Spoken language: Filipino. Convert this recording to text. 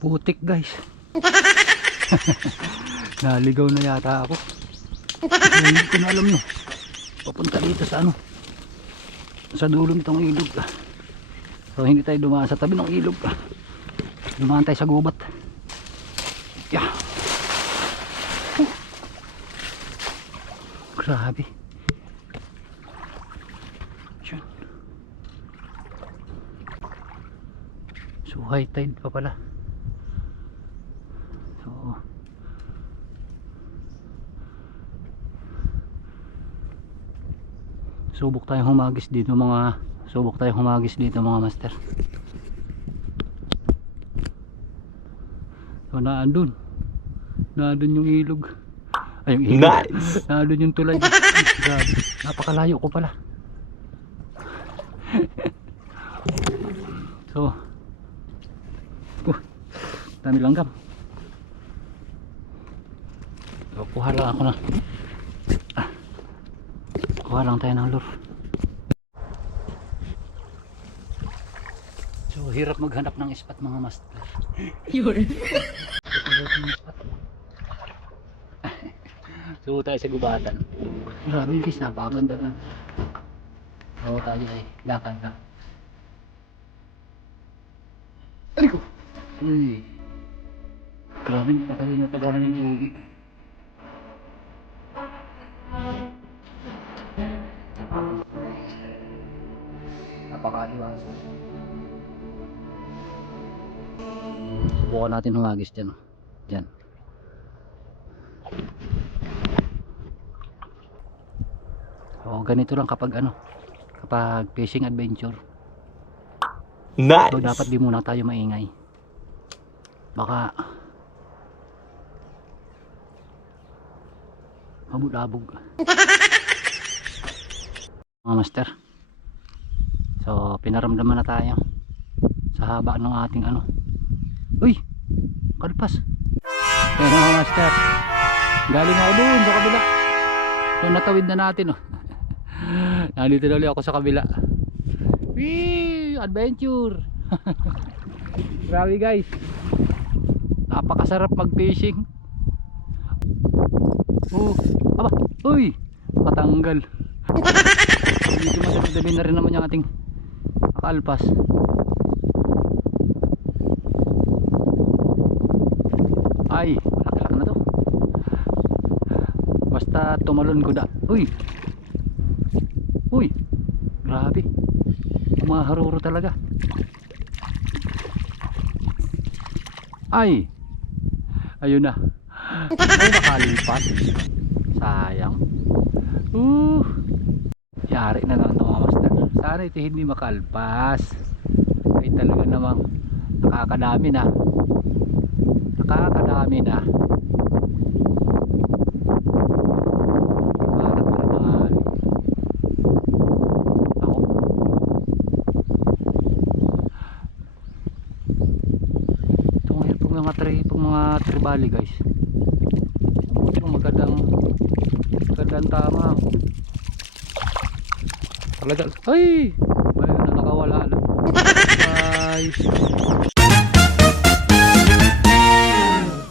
Putik guys. Naligaw na yata ako. Hindi ko na alam nyo. Papunta dito sa ano, sa dulo nitong ilog. So hindi tayo dumaan sa tabi ng ilog. Dumaan tayo sa gubat. Yeah. Grabe. Yun. So high tide pa pala. So subok tayong humagis dito mga master. So naandun yung ilog. Ay, yung ilog. Nice. Naandun yung tulay. Grabe, napakalayo ko pala. So dami langgam. So kuha lang ako na. Kuha lang tayo ng lure. So hirap maghanap ng spot mga master. Yun. So tayo sa gubatan. Grabe guys, napakaganda na. So tayo ay lakad na. Aliko! Uy! Grabe, patay na tagalan ng uwi. Napakaliwas. Subukan natin humagis dyan. Dyan. So ganito lang kapag ano, kapag fishing adventure. Nice. So dapat di muna tayo maingay. Baka mabulabog. Mga master. So pinaramdaman na tayo sa haba ng ating ano. Uy! Kalpas. Ayan mga master. Galing ako doon sa kabila. So natawid na natin oh. Nandito na ulit ako sa kabila. Wee! Adventure! Grabe guys. Napakasarap mag fishing. Oh, aba, uy! Makatanggal. Dito madami na rin naman yung ating kalpas. Ay, laki-laki na to. Basta tumalon ko da. Uy! Uy! Grabe. Maharuro talaga. Ay! Ayun na. Ay, nakalipat. Sayang. Yari na lang ito mga master. Sana ito hindi makalpas. Ay talaga namang nakakadami na. Nakakadami na. Parang trabahan. Ako. Ito ngayon pag mga tribali guys. Ito magandang tama. Talaga. Ay! Well, nakawala na. Bye!